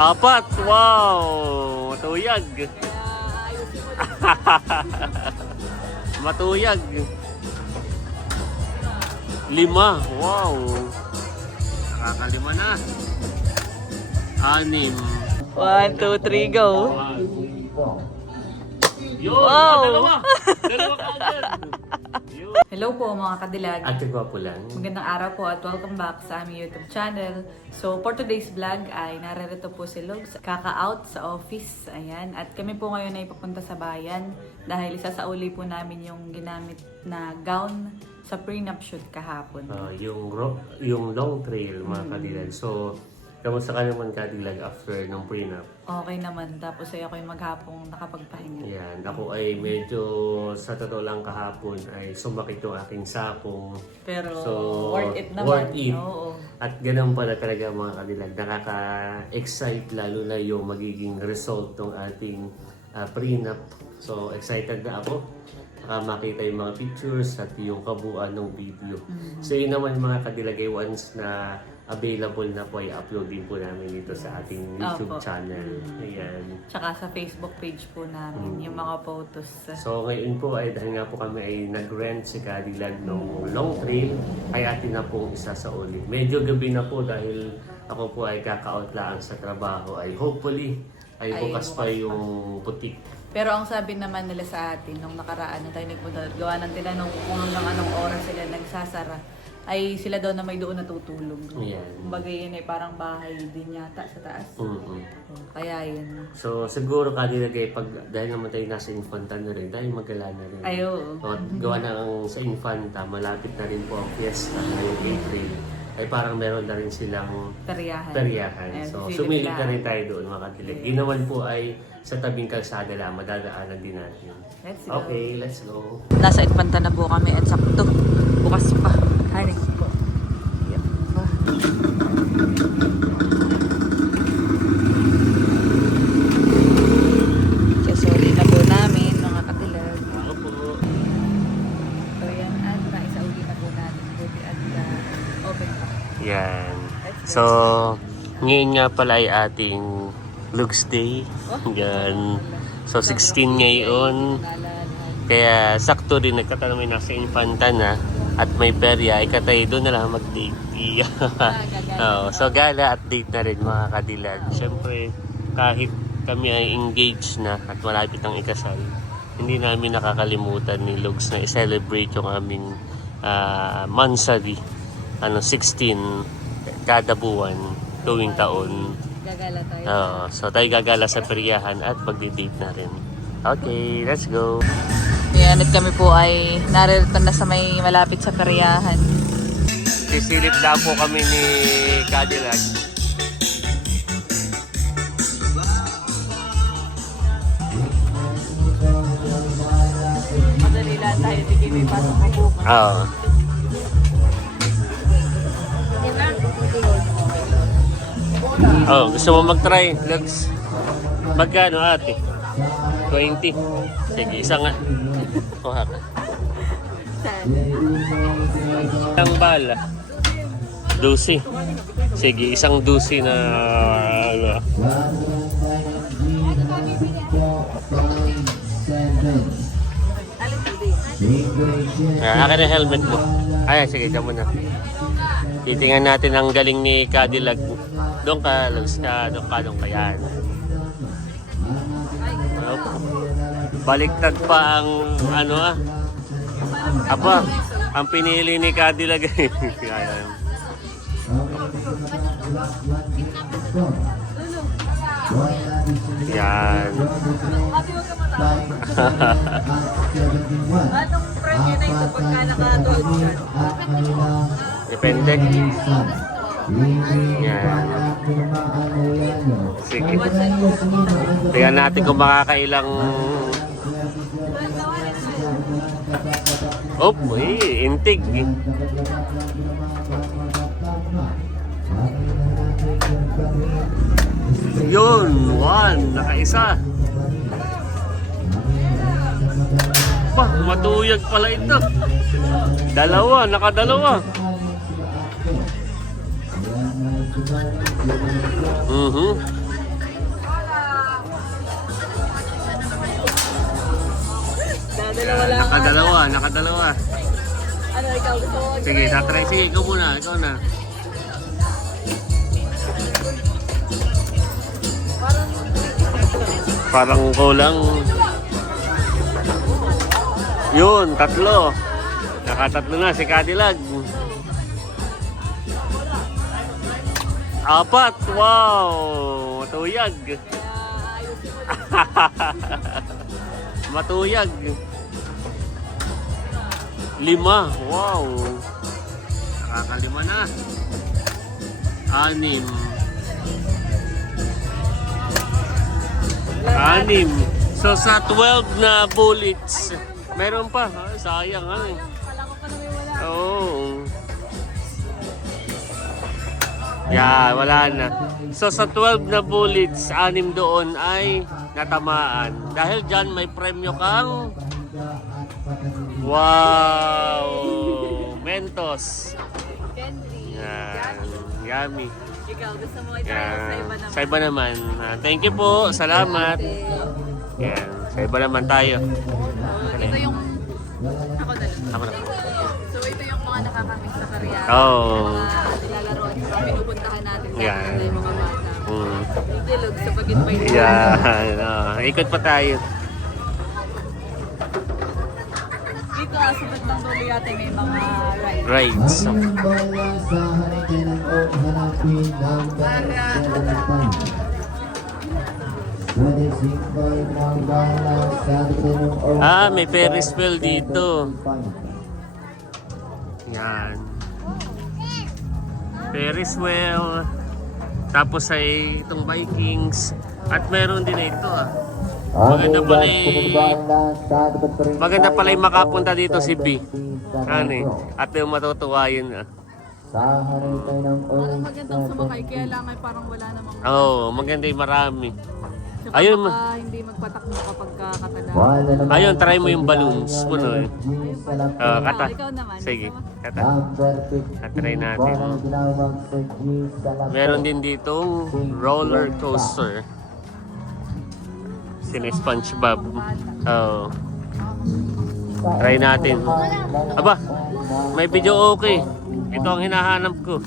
Apat! Wow! Matuyag! Matuyag! 5! Wow! Nakakalima na! 6! 1, 2, 3, go! Yun! Wow! Dalawa! Dalawa ka agad! Hello po mga kadilag. Ate Gwapo lang. Magandang araw po at welcome back sa aming YouTube channel. So for today's vlog ay naririto po si Lugs, kaka-out sa office. Ayan. At kami po ngayon ay papunta sa bayan dahil isasauli po namin yung ginamit na gown sa prenup shoot kahapon. Yung long trail mga kadilag. So, kamusta ka naman kadilag after ng prenup? Okay naman. Tapos ay ako yung maghapong nakapagpahinga. Yan. Ako ay medyo sa totoo lang kahapon ay sumakit yung aking sakong. Pero So, worth it naman. worth it. Oo. At ganun pala talaga mga kadilag. Nakaka-excite lalo na yung magiging result ng ating prenup. So, excited na ako. Makita yung mga pictures at yung kabuuan ng video. So, yun naman mga kadilagay once na available na po ay upload din po namin dito sa ating YouTube channel. Ayan. Tsaka sa Facebook page po namin yung mga photos. So ngayon po ay dahil nga po kami ay nag-rent si Cadillac ng long trail ay atin na pong isa sa uli. Medyo gabi na po dahil ako po ay kaka-out lang sa trabaho ay hopefully ay bukas pa yung putik. Pero ang sabi naman nila sa atin nung nakaraan nung tayo nagpunta, gawa ng tinanong kung hanggang anong oras sila nagsasara, ay sila daw na may doon natutulog. Yan. Kumbaga yun ay parang bahay din yata sa taas. Kaya yun. So siguro kadilagay pag dahil naman tayo nasa Infanta na rin, dahil magala na rin. Ay, oo. O, gawa na ang sa Infanta, malapit na rin po ang fiesta ngayong April. Ay parang meron na rin silang Peryahan. Ayan, so sumilip na rin tayo doon mga kadilag. Ginawan po ay sa tabing kalsada lang, madadaanan din natin. Let's go. Okay, let's go. Nasa Infanta na po kami at sakto. Bukas pa. Hari. Yep. Sasoli na po namin mga katilag. Ako po. So yan at naisauli na po natin. Buti at open pa. Yan. So, ngayon nga pala ay ating Lugs Day. Yan. So, 16 ngayon. Kaya sakto din nagkatanong may nasa Infanta na at may perya, ikatay doon na lang mag-date. So gala at date na rin mga kadilag. Siyempre kahit kami ay engaged na at malapit ang ikasal, hindi namin nakakalimutan ni Lugs na i-celebrate yung aming monthsary 16 kada buwan tuwing taon. Gagala tayo. So tayo gagala sa peryahan at magdi-date na rin. Okay, let's go. Ayan, at kami po ay naririto na sa may malapit sa peryahan. Sisilip lang po kami ni Cadillac. Madali lang tayo, hindi may pasok mo bukas. Oo. Oh, gusto mo mag-try, Lugs? Magkano ate? 20. Sige, isa nga. Kuha ka. Isang bala. 12. Sige, isang 12 na akin na helmet mo. Ay, sige, dyan mo na. Titingnan natin ang galing ni Cadillac. Doon ka, Lugs ka. Doon ka yan. Baliktad pa ang Aba, ang pinili ni Cadillac. Yan. Anong premyo na ito pagka naka-12 shot? Depende. Yan. Sige. Tingnan natin kung makakailang. Oh, intig. Yun, 1, nakaisa. Matuyag pala ito. Dalawa, nakadalawa. wala ka Nakadalawa. Ano, ikaw gusto mo? Sige, tatry. Sige, ikaw muna. Ikaw na. Parang kulang. Yun, 3. Nakatatlo na si Cadillac. 4. Wow! Matuyag. Matuyag. 5. Wow! Nakakalima na. 6. 6. So sa 12 na bullets, meron pa. Ay, sayang ha. Kala ko pa na may wala. Oo. Yeah, wala na. So sa 12 na bullets, 6 doon ay natamaan. Dahil dyan may premyo kang... Wow! Mentos. Candy. Yan. Yummy. Ikaw, gusto mo i-try Yan. sa iba naman? Sa iba naman. Thank you po. Salamat. Yan. Sa iba naman tayo. Ito yung... Ako na lang. Ako na. So ito yung mga nakakamiss sa karya. Oo. Mga nilalaroan, pinupuntahan natin sa Yan. yung mga bata. Mm. Itilog sa pagitbay nila. Yan. Ikot pa tayo. Dito sa Batang Dulo yata may mga rides. Rides. May Ferris wheel dito. Yan. Ferris wheel. Tapos ay itong Vikings. At meron din ito Maganda pala yung makapunta dito si B. At yung matutuwa yun Parang magandang sumakay, kaya lang ay parang wala namang... maganda yung marami. Tsaka Ayun, baka hindi magpatakbo kapag kakatala. Ayun, try mo yung balloons. Puno kata. Ikaw naman. Sige, kata. Try natin. Meron din ditong roller coaster. Sina SpongeBob. Try natin. Aba, may video okay. Ito ang hinahanap ko.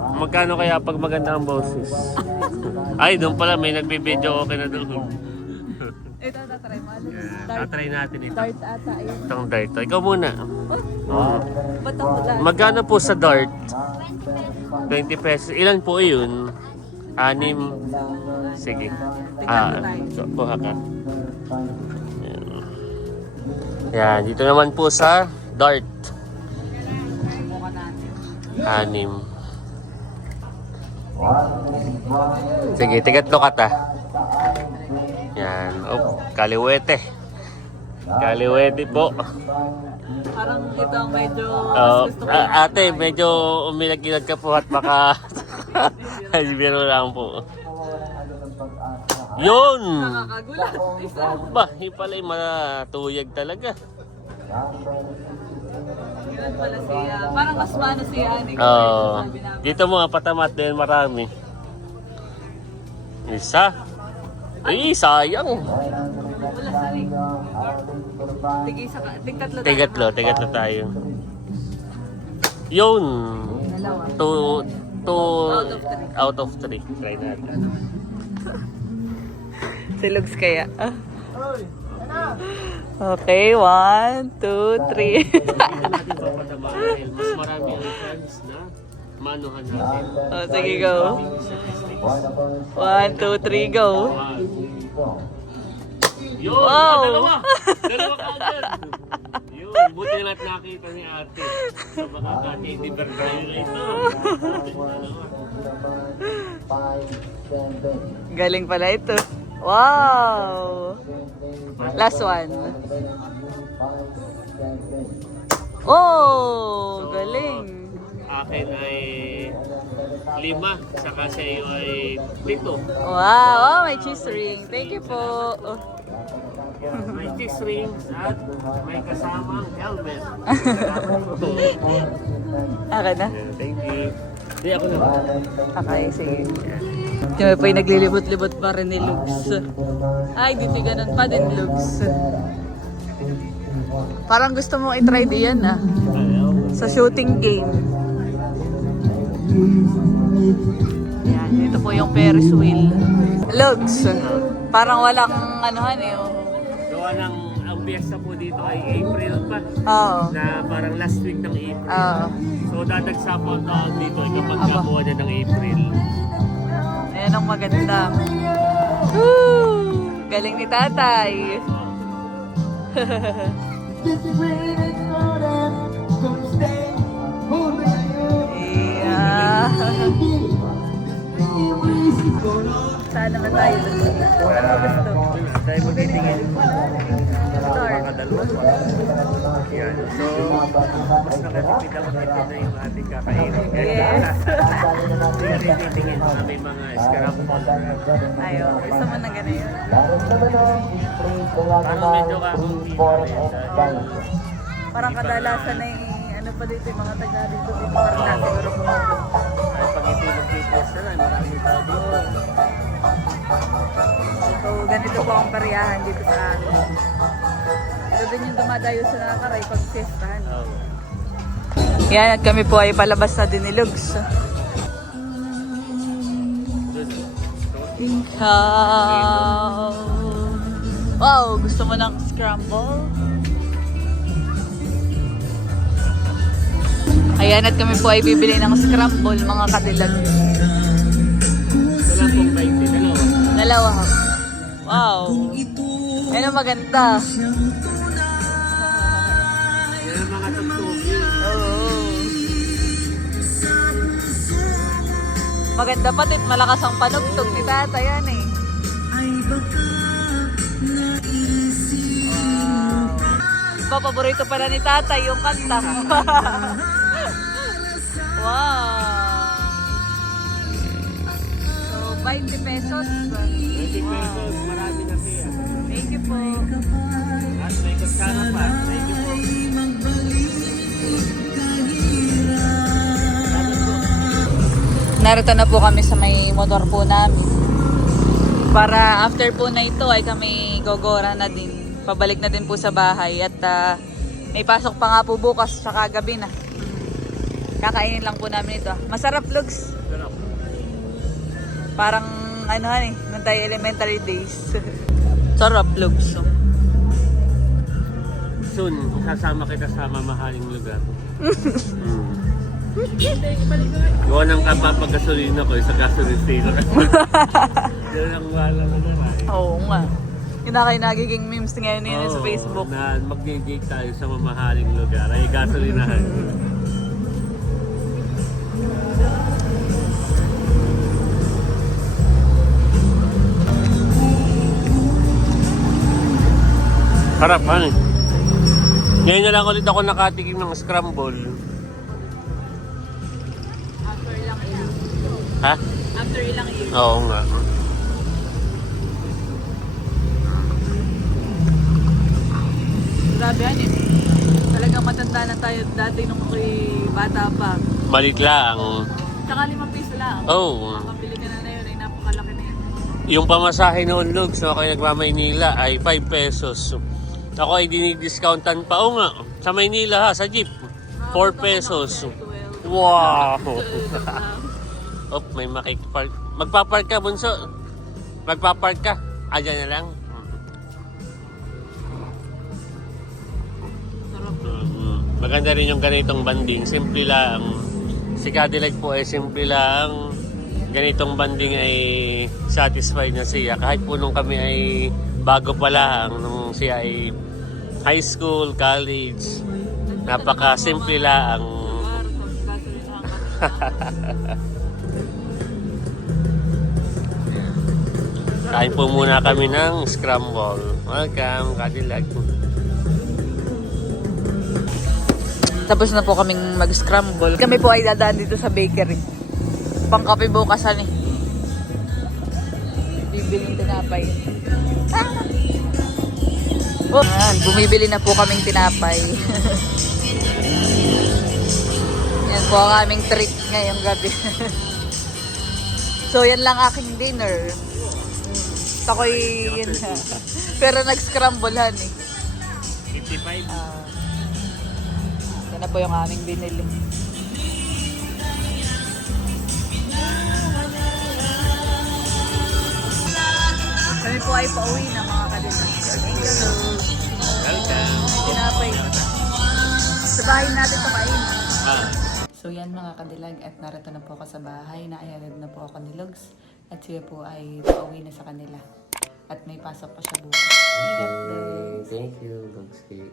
Magkano kaya pag maganda ang boses? Ay, doon pala may nagbi-video okay na doon. Ito, tatry mo. Tatry natin ito. Dart ata yun. Itong dart. Ikaw muna. Ba't ako dart? Magkano po sa dart? 20 pesos. Ilan po yun? 6. Sige. So, kuha ka. Yan. Dito naman po sa dart. 6. Sige, tigatlo ka ta. Yan. Kaliwete. Kaliwete po. Parang ito ang medyo gusto ko. Ate, medyo umilag-ilag ka po at baka ay biro lang po. Yun! Nakakagulat. Isa. Ba, yung pala yung matuyag talaga. Ganun pala siya. Parang mas mano siya. Dito mga patamat din marami. Isa. Ay, sayang. Wala, sorry. Tig-tatlo tayo. Tigatlo tayo. Yun. Dalawa. Out of 3. Try natin. Silogs kaya. Okay, 1, 2, 3. Natin papatamaan dahil mas marami ang chance na manuhan natin. Sige, go. 1, 2, 3, go. Yun! Wow! Dalawa ka agad! Yun! Buti na lahat nakita ni ate. So baka kati di bergayo na ito. Galing pala ito. Wow! Last one. Oh! Galing! Akin ay 5, saka sa iyo ay 7. Wow! Oh, may cheese ring. Thank you po. May cheese rings at may kasamang helmet. Akin na. Thank you. Di ako naman. Okay, sige. Kami po yung naglilibot-libot pa rin ni Lugs. Ay, dito ganun pa din, Lugs. Parang gusto mo i-try diyan ah. Sa shooting game. Yan, ito po yung Ferris wheel. Looks, parang walang anuhan eh. Oh. Gawa ng ang piyesta po dito ay April pa. Oo. Na parang last week ng April. Oo. So dadagsa po ang taon dito kapag nabuha na ng April. Ayan ang maganda. Woo! Galing ni tatay. Yeah. Saan naman tayo? Ano mo gusto? Tayo magtitingin. Start. Makadalawa pa. Yan. So, mas nakatipid ako ito na yung ating kakainin. Yes. Kaya titingin na may mga scrapbook. Ayo, gusto mo na ganun. Parang medyo kakunti na rin. Parang kadalasan na ano pa dito yung mga taga dito parang na siguro pumunta. Ay, pag ito yung fitness na lang, maraming tao dito. So, ganito po ang pariyahan dito sa amin. Ito din yung dumadayo sa Nakaray pag fiestahan. Yan, at kami po ay palabas na din ni Lugs. Wow, gusto mo ng scramble? Ayan, at kami po ay bibili ng scramble, mga kadilag. Wala pong 20, dalawa. Dalawa. Wow. Yan ang maganda. Yan ang mga tugtugi. Oo. Maganda pati at malakas ang panugtog ni tata yan eh. Wow. Paborito pala ni tata yung kanta. Wow. So, 20 pesos. 20 pesos, marami na siya. Thank you po. At may kutsara pa. Thank you po. Narito na po kami sa may motor po namin. Para after po na ito ay kami gogora na din. Pabalik na din po sa bahay. At may pasok pa nga po bukas tsaka gabi na. Kakainin lang po namin ito. Masarap, Lugs. Sarap. Parang ano eh, nung tayo elementary days. Sarap, Lugs. Soon, sasama kita sa mamahaling lugar. Gawa ng kapapagasolina ko sa gasoline station. Yan ang wala mo na rin. Oo nga. Yun na kayo nagiging memes ngayon yun sa Facebook. Na mag-date tayo sa mamahaling lugar ay gasolinahan. Harap, ano eh. Ngayon na lang ulit ako nakatikim ng scramble. After ilang ilang. Ha? After ilang ilang. Oo nga. Grabe yan eh. Talagang matanda na tayo dati nung bata pa. Malit lang. Tsaka 5 piso lang. Oo. Makabili ka na yun ay napakalaki na yun. Yung pamasahe noon, Lugs, no, kayo nagmamaynila ay 5 pesos. Ako ay dinidiscountan pa. Oo nga, sa Maynila ha, sa jeep. 4 pesos. Wow! Op, may makikipark. Magpapark ka, bunso. Magpapark ka. Ayan na lang. Maganda rin yung ganitong banding. Simple lang. Si Cadillac po ay simple lang. Ganitong banding ay satisfied na siya. Kahit po nung kami ay bago pa lang, nung siya ay high school, college, napaka-simple lang. Kain po muna kami ng scramble. Welcome, Cadillac. Tapos na po kaming mag-scramble. Kami po ay dadaan dito sa bakery. Pangkape bukasan eh. Bibiling tinapay. Oh, yan, bumibili na po kaming tinapay. Yan po ang aming treat ngayong gabi. So yan lang aking dinner. Takoy yun. Pero nag-scramblehan eh. 25. Yan na po yung aming binili. Kami po ay pauwi na mga kadilag. Thank you, Lord. Welcome. Tinapay. Sa bahay natin ito kain. Ah. So yan mga kadilag at narito na po ako sa bahay. Naayalag na po ako ni Logs. At siya po ay pauwi na sa kanila. At may pasok pa siya bukas. Ingat, Logs. Thank you, Luxy.